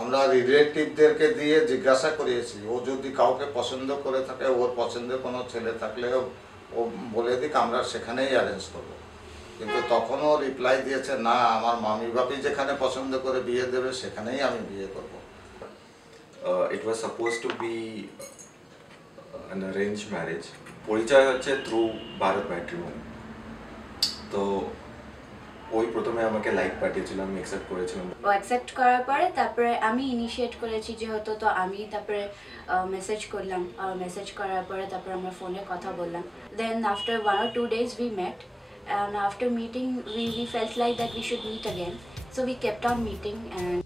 আমরা রিলেটিভদেরকে দিয়ে জিজ্ঞাসা করিয়েছি, ও যদি কাউকে পছন্দ করে থাকে, ওর পছন্দের কোনো ছেলে থাকলে ও বলে দিক, আমরা সেখানেই অ্যারেঞ্জ করবো। কিন্তু তখনও রিপ্লাই দিয়েছে, না, আমার মামি বাপি যেখানে পছন্দ করে বিয়ে দেবে সেখানেই আমি বিয়ে করব। It was supposed to be an arranged marriage. পরিচয় হচ্ছে থ্রু ভারত ম্যাট্রিমনি। তো ওই প্রথমে আমাকে লাইক পাঠিয়েছিল, আমি অ্যাকসেপ্ট করেছিলাম। ও অ্যাকসেপ্ট করার পরে তারপরে আমি ইনিশিয়েট করেছি যেহেতু, তো আমি তারপরে মেসেজ করলাম, মেসেজ করার পরে তারপরে আমরা ফোনে কথা বললাম। Then after 1 or 2 days we met, and after meeting we felt like that we should meet again, so we kept on meeting. And